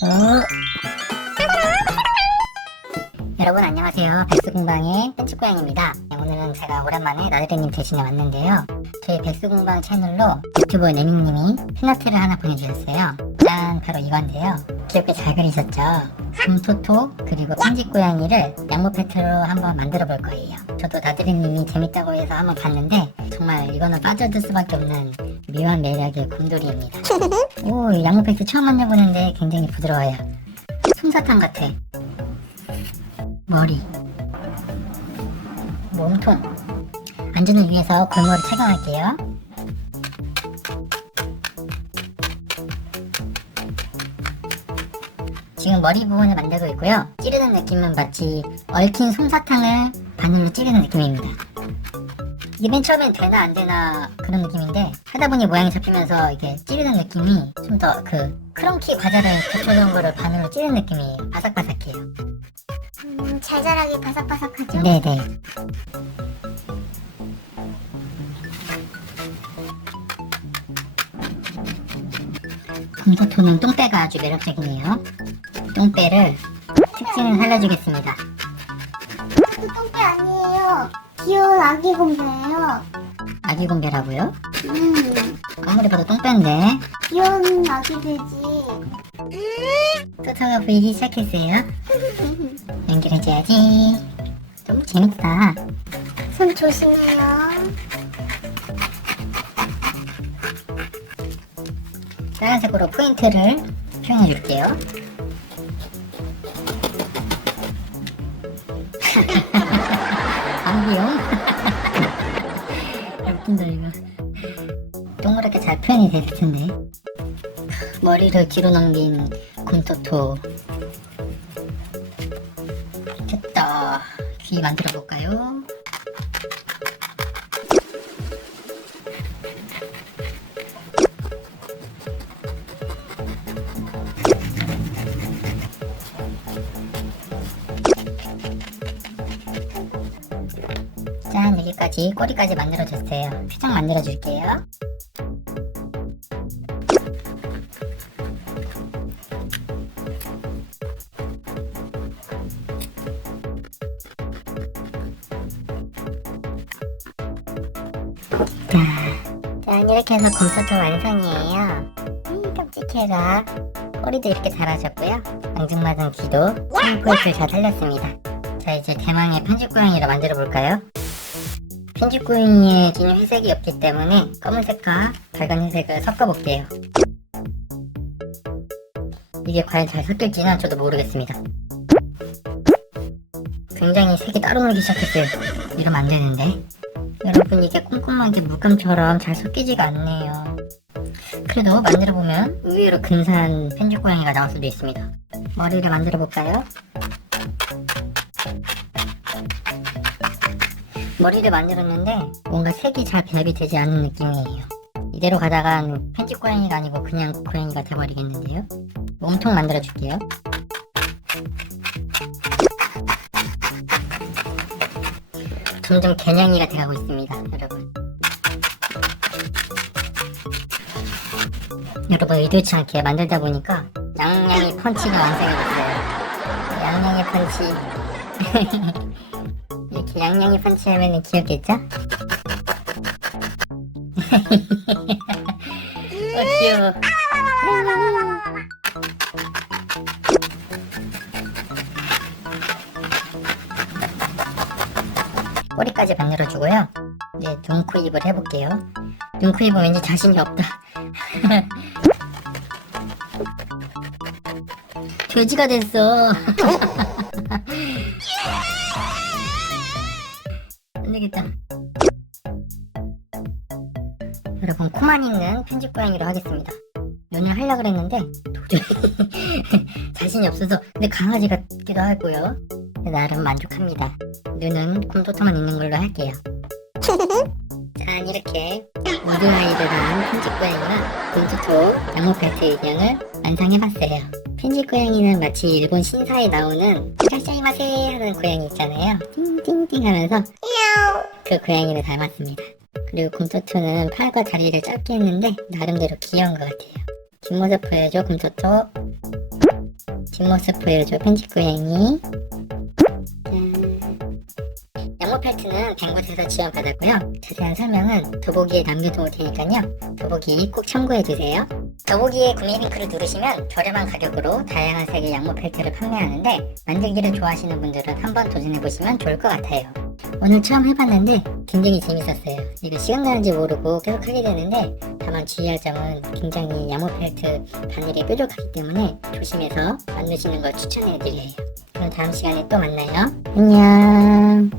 어. 여러분 안녕하세요. 백수공방의 뺀치고양입니다. 네, 오늘은 제가 오랜만에 나들이님 대신에 왔는데요. 저희 백수공방 채널로 유튜버 네밍님이 팬아트를 하나 보내주셨어요. 짠! 바로 이건데요. 귀엽게 잘 그리셨죠? 금토토 그리고 뺀치고양이를 양모 패트로 한번 만들어 볼 거예요. 저도 나들이님이 재밌다고 해서 한번 봤는데 정말 이거는 빠져들 수밖에 없는 묘한 매력의 곰돌이입니다. 오, 패트 처음 만져보는데 굉장히 부드러워요. 솜사탕 같아. 머리 몸통 안전을 위해서 골무를 착용할게요 지금 머리 부분을 만들고 있고요 찌르는 느낌은 마치 얽힌 솜사탕을 바늘로 찌르는 느낌입니다 이게 맨 처음엔 되나 안 되나 그런 느낌인데 하다 보니 모양이 잡히면서 이게 찌르는 느낌이 좀 더 그 크런키 과자를 겹쳐놓은 거를 바늘로 찌르는 느낌이 바삭바삭해요 음, 잘 자라기 바삭바삭하죠? 네네. 금토토는 똥배가 아주 매력적이네요. 똥배를 특징을 살려주겠습니다. 그 똥개 아니에요. 귀여운 아기 곰배예요. 아기 곰배라고요? 음, 아무리 봐도 똥배인데 귀여운 아기 돼지. 토토가 보이기 시작했어요. 연결해줘야지. 너무 재밌다. 손 조심해요. 빨간색으로 포인트를 표현해줄게요. 웃긴다 이거. 동그랗게 잘 표현이 됐을 텐데. 머리를 뒤로 넘긴 곰토토. 됐다. 귀 만들어 볼까요? 여기까지 꼬리까지 만들어줬어요. 표정 만들어줄게요. 자, 짠 이렇게 해서 곰소토 완성이에요. 음 깜찍해라 꼬리도 이렇게 잘하셨고요. 앙증맞은 귀도 포인트를 잘 살렸습니다. 자 이제 대망의 편집고양이를 만들어 볼까요? 편집고양이의 진유 회색이 없기 때문에 검은색과 밝은 회색을 섞어 볼게요. 이게 과연 잘 섞일지는 저도 모르겠습니다. 굉장히 색이 따로 놀기 시작했어요. 이러면 안 되는데. 여러분 이게 꼼꼼하게 물감처럼 잘 섞이지가 않네요. 그래도 만들어 보면 의외로 근사한 편집고양이가 나올 수도 있습니다. 머리를 만들어 볼까요? 머리를 만들었는데 뭔가 색이 잘 배합이 되지 않는 느낌이에요. 이대로 가다간 편집 고양이가 아니고 그냥 고양이가 돼버리겠는데요. 몸통 만들어 줄게요. 점점 개냥이가 돼가고 있습니다, 여러분. 여러분 의도치 않게 만들다 보니까 양양이 펀치가 완성이 됐어요. 양양이 펀치. 양양이 펀치하면 귀엽겠죠? 어 귀여워. 꼬리까지 만들어주고요. 이제 눈, 코, 입을 해볼게요. 눈, 코, 입은 왠지 자신이 없다. 돼지가 됐어. 안 되겠다. 여러분 코만 있는 편집 고양이로 하겠습니다. 연애 하려고 그랬는데 도저히 자신이 없어서 근데 강아지 같기도 하고요. 나름 만족합니다. 눈은 곰토토만 있는 걸로 할게요. 짠 이렇게 우드 아이들한 편집 고양이와 곰토토 양모펠트 인형을 완성해봤어요 편집 고양이는 마치 일본 신사에 나오는 샤샤이마세 하는 고양이 있잖아요 띵띵띵 하면서 그 고양이를 닮았습니다. 그리고 곰토토는 팔과 다리를 짧게 했는데 나름대로 귀여운 것 같아요. 뒷모습 보여줘 곰토토. 뒷모습 보여줘 편집고양이 짠. 양모 펠트는 뱅곳에서 지원받았고요. 자세한 설명은 더보기에 남겨놓을 테니까요. 더보기 꼭 참고해주세요. 더보기에 구매 링크를 누르시면 저렴한 가격으로 다양한 색의 양모 펠트를 판매하는데 만들기를 좋아하시는 분들은 한번 도전해보시면 좋을 것 같아요. 오늘 처음 해봤는데 굉장히 재밌었어요. 이거 시간 가는지 모르고 계속 하게 되는데 다만 주의할 점은 굉장히 양모 펠트 바늘이 뾰족하기 때문에 조심해서 만드시는 걸 추천해드려요. 그럼 다음 시간에 또 만나요. 안녕.